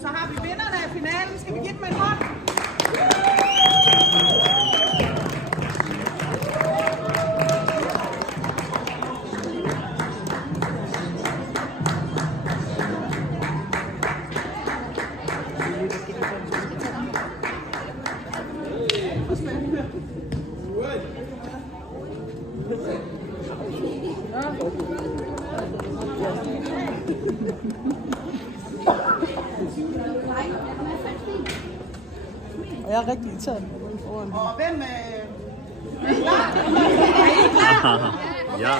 Så har vi vinderne af finalen. Skal vi give dem en hånd? Og jeg er rigtig irriteret. Og hvem er I klar? Er I klar? Ja.